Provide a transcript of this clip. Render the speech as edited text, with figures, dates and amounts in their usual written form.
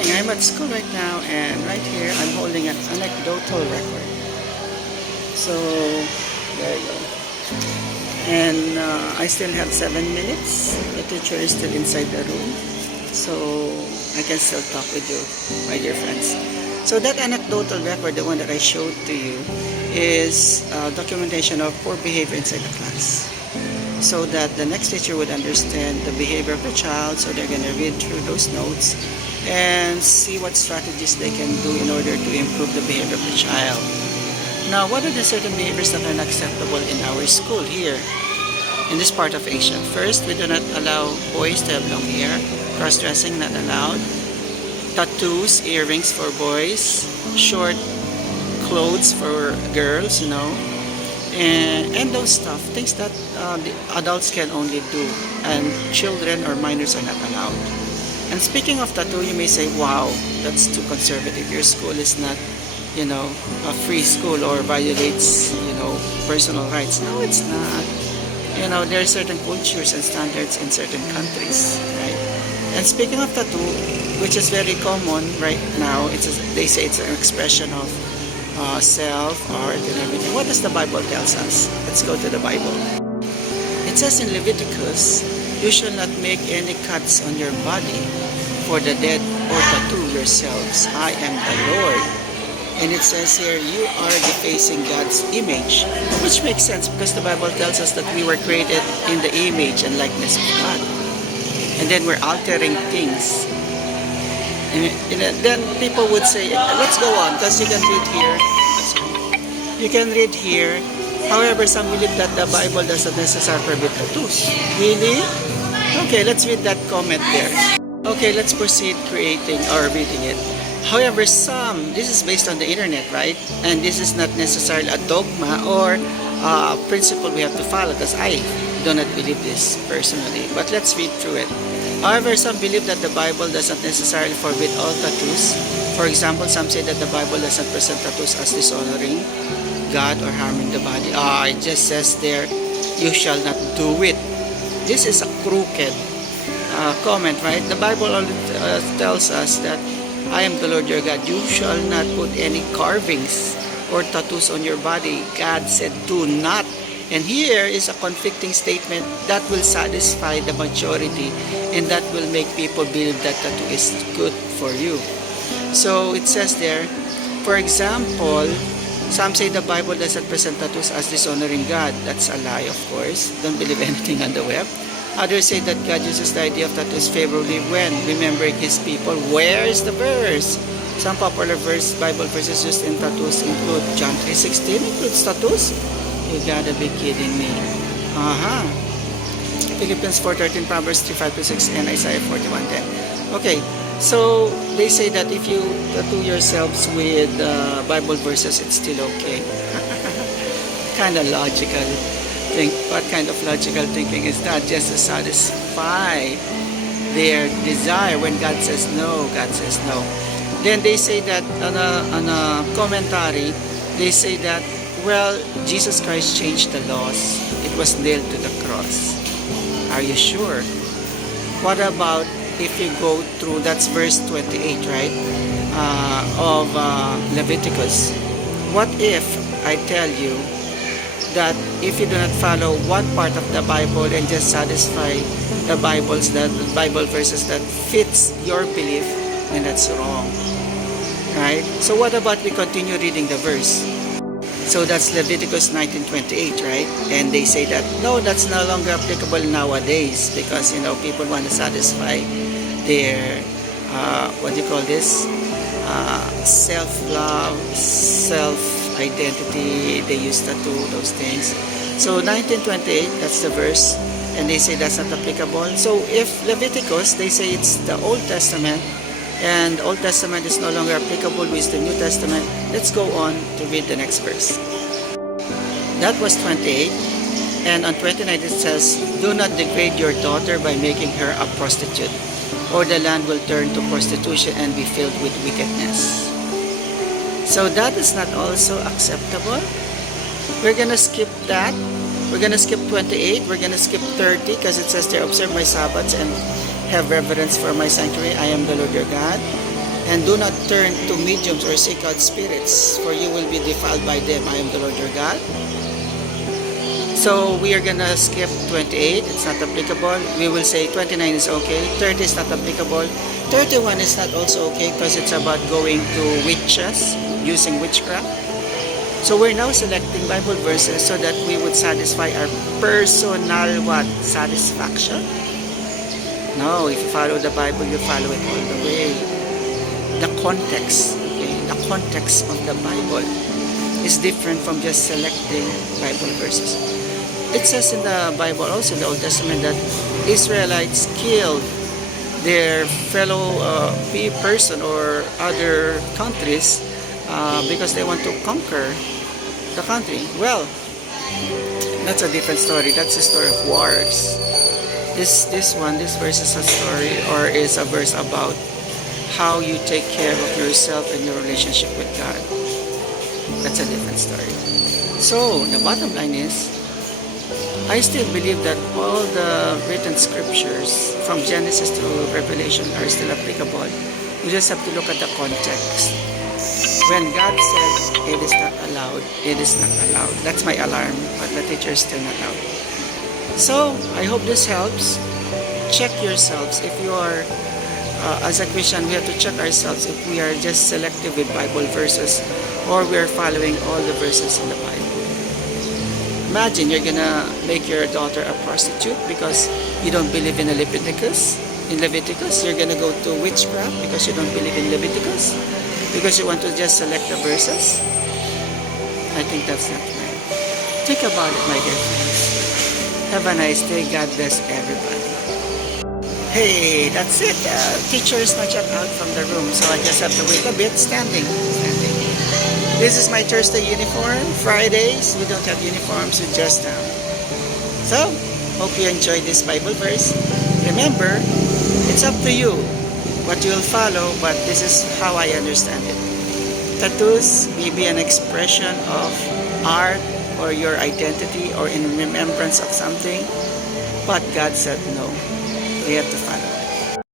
morning. I'm at school right now, and right here I'm holding an anecdotal record. So, there you go. And I still have 7 minutes. The teacher is still inside the room, so I can still talk with you, my dear friends. So that anecdotal record, the one that I showed to you, is documentation of poor behavior inside the class, so that the next teacher would understand the behavior of the child. So they're going to read through those notes and see what strategies they can do in order to improve the behavior of the child. Now, what are the certain behaviors that are not acceptable in our school here in this part of Asia? First, we do not allow boys to have long hair. Cross-dressing not allowed. Tattoos, earrings for boys. Short clothes for girls, and those stuff, things that the adults can only do, and children or minors are not allowed. And speaking of tattoo, you may say, wow, that's too conservative. Your school is not, a free school or violates, personal rights. No, it's not. There are certain cultures and standards in certain countries, right? And speaking of tattoo, which is very common right now, they say it's an expression of self, art, and everything. What does the Bible tells us? Let's go to the Bible. It says in Leviticus, you shall not make any cuts on your body for the dead or tattoo yourselves. I am the Lord. And it says here, you are defacing God's image, which makes sense because the Bible tells us that we were created in the image and likeness of God. And then we're altering things. And then people would say, let's go on, because you can read here. You can read here. However, some believe that the Bible doesn't necessarily forbid tattoos. Really? Okay, let's read that comment there. Okay, let's proceed creating or reading it. However, this is based on the internet, right? And this is not necessarily a dogma or a principle we have to follow, because I do not believe this personally. But let's read through it. However, some believe that the Bible doesn't necessarily forbid all tattoos. For example, some say that the Bible doesn't present tattoos as dishonoring God or harming the body. It just says there, you shall not do it. This is a crooked comment, right? The Bible tells us that I am the Lord your God. You shall not put any carvings or tattoos on your body. God said, do not. And here is a conflicting statement that will satisfy the majority, and that will make people believe that tattoo is good for you. So it says there, for example, some say the Bible doesn't present tattoos as dishonoring God. That's a lie, of course. Don't believe anything on the web. Others say that God uses the idea of tattoos favorably when remembering His people. Where is the verse? Some popular Bible verses used in tattoos include John 3:16 includes tattoos. You gotta be kidding me. Philippians 4:13, Proverbs 3:5-6, and Isaiah 41:10. Okay, so they say that if you tattoo yourselves with Bible verses, it's still okay. Kind of logical. What kind of logical thinking is that? Just to satisfy their desire. When God says no, God says no. Then they say that on a commentary, they say that, well, Jesus Christ changed the laws. It was nailed to the cross. Are you sure? What about if you go through, that's verse 28, right? Of Leviticus. What if I tell you that if you do not follow one part of the Bible and just satisfy the Bible verses that fits your belief, then that's wrong, right? So what about we continue reading the verse? So that's Leviticus 19:28, right? And they say that no, that's no longer applicable nowadays because people want to satisfy their self-love, self-identity. They use tattoo, those things. So 19:28, that's the verse, and they say that's not applicable. So if Leviticus, they say it's the Old Testament, and Old Testament is no longer applicable with the New Testament, let's go on to read the next verse. That was 28. And on 29 it says, do not degrade your daughter by making her a prostitute, or the land will turn to prostitution and be filled with wickedness. So that is not also acceptable. We're going to skip that. We're going to skip 28. We're going to skip 30 because it says there, observe my Sabbaths and have reverence for my sanctuary. I am the Lord your God. And do not turn to mediums or seek out spirits, for you will be defiled by them. I am the Lord your God. So we are gonna skip 28, it's not applicable. We will say 29 is okay, 30 is not applicable. 31 is not also okay because it's about going to witches, using witchcraft. So we're now selecting Bible verses so that we would satisfy our personal what? Satisfaction? No, if you follow the Bible, you follow it all the way. The context, okay, the context of the Bible is different from just selecting Bible verses. It says in the Bible, also in the Old Testament, that Israelites killed their fellow person or other countries because they want to conquer the country. Well, that's a different story. That's a story of wars. This verse is a story, or is a verse about how you take care of yourself and your relationship with God. That's a different story. So the bottom line is, I still believe that all the written scriptures from Genesis to Revelation are still applicable. You just have to look at the context. When God said it is not allowed, it is not allowed. That's my alarm, but the teacher is still not allowed. So I hope this helps. Check yourselves if you are, as a Christian, we have to check ourselves if we are just selective with Bible verses or we are following all the verses in the Bible. Imagine you're gonna make your daughter a prostitute because you don't believe in Leviticus. In Leviticus, you're gonna go to witchcraft because you don't believe in Leviticus, because you want to just select the verses. I think that's not right. Think about it, my dear friends. Have a nice day. God bless everybody. Hey, that's it. Teacher is not yet out from the room, so I just have to wait a bit standing. This is my Thursday uniform. Fridays, we don't have uniforms, we dress down. So, hope you enjoyed this Bible verse. Remember, it's up to you what you'll follow, but this is how I understand it. Tattoos may be an expression of art or your identity or in remembrance of something, but God said no. We have to follow.